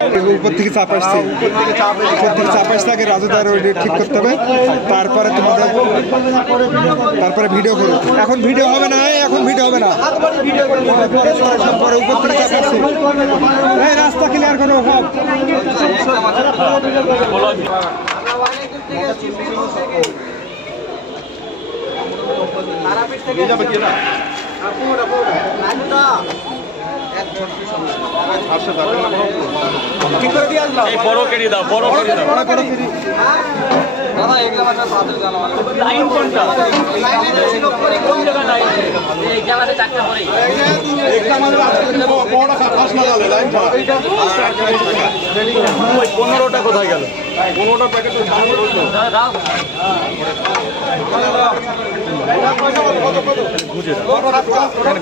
উপর থেকে চাপ আসছে, উপর থেকে চাপ আসছে, আগে রাজুদার ওইটা ঠিক করতে হবে, তারপরে তোমাদের তারপরে ভিডিও করো। এখন ভিডিও হবে না, এখন ভিডিও হবে না, পরে উপর থেকে চাপ আসছে। এই রাস্তা ক্লিয়ার করো সব। বড় কেড়ি দাও, বড় কেড়ি দাও। লাইন কোনটা? কোন জায়গা লাইন? এই জায়গাতে চারটা পরে। একটা আমাদের বড় ফাঁস লাগালে লাইন ছাড়া। 15টা কোথায় গেল? 15টা প্যাকেট দাও।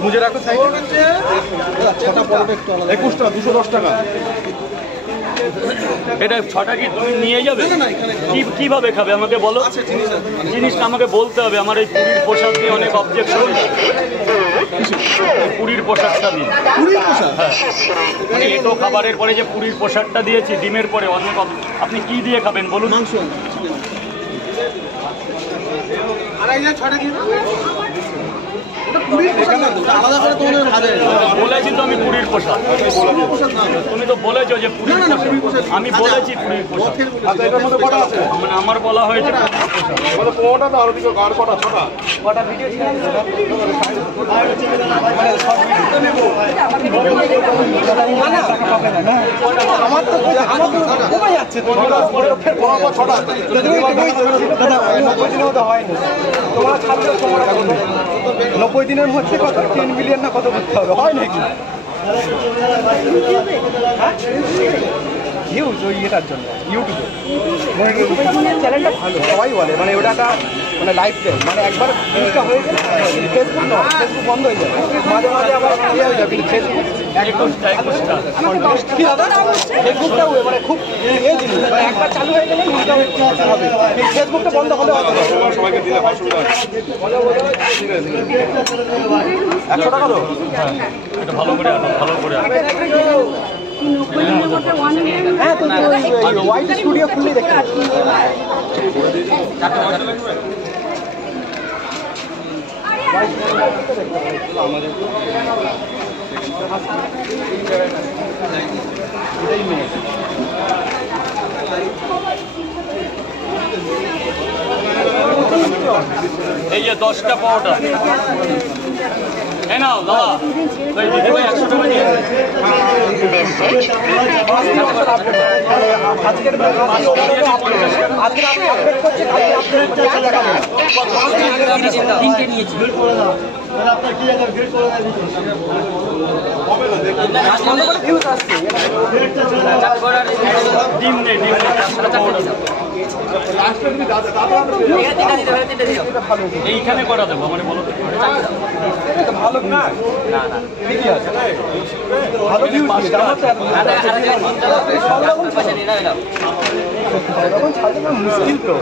গুঁজে রাখো সাইডে। 6টা পরোটা একটু আলাদা। 21টা 210 টাকা। এটা 6টা কি তুমি নিয়ে যাবে? কিভাবে খাবে আমাকে বলো। জিনিসটা আমাকে বলতে হবে। আমার এই পুরীর পোশাক দিয়ে অনেক অবজেকশন। পুরীর পোশাকটা দিয়ে, পুরীর পোশাক, হ্যাঁ, মানে এটো খাবারের পরে যে পুরীর পোশাকটা দিয়েছি, ডিমের পরে অনেক। আপনি কি দিয়ে খাবেন বলুন? মাংস। বলেছি তো আমি পুরীর পোশাক। তুমি তো বলেছো যে পুরীর পোশাক। আমি বলেছি পুরীর পোশাক। মানে আমার বলা হয়েছে তোমার 90 দিনের মধ্যে কত 10 মিলিয়ন না কত করতে হবে, হয় নাকি? ভিউজ ওই এটার জন্য ইউটিউবে চ্যানেলটা ভালো, সবাই বলে মানে ওটা মানে লাইফ টাইম, মানে একবার ভিউজটা হয়ে গেলে ফেসবুক বন্ধ হয়ে যাবে, মাঝে মাঝে আবার ইয়ে হয়ে যাবে। ফেসবুকটাও মানে খুব ইয়ে জিনিস, একবার চালু হয়ে গেলে হবে, ফেসবুকটা বন্ধ হলে হবে। 100 টাকা তো এটা ভালো করে আনো, ভালো করে আনো। হ্যাঁ, তো ওয়াইড স্টুডিও খুললেই দেখতে আমাদের এই যে 10টা পাওয়াটা এই নাও দাদা, ওই দিদি ভাই 100 টাকা নিয়ে ডিম নেই, ডিম এইখানে করা দেবো মানে বলো ভালো না, ঠিকই আছে, ভালো মুশকিল তো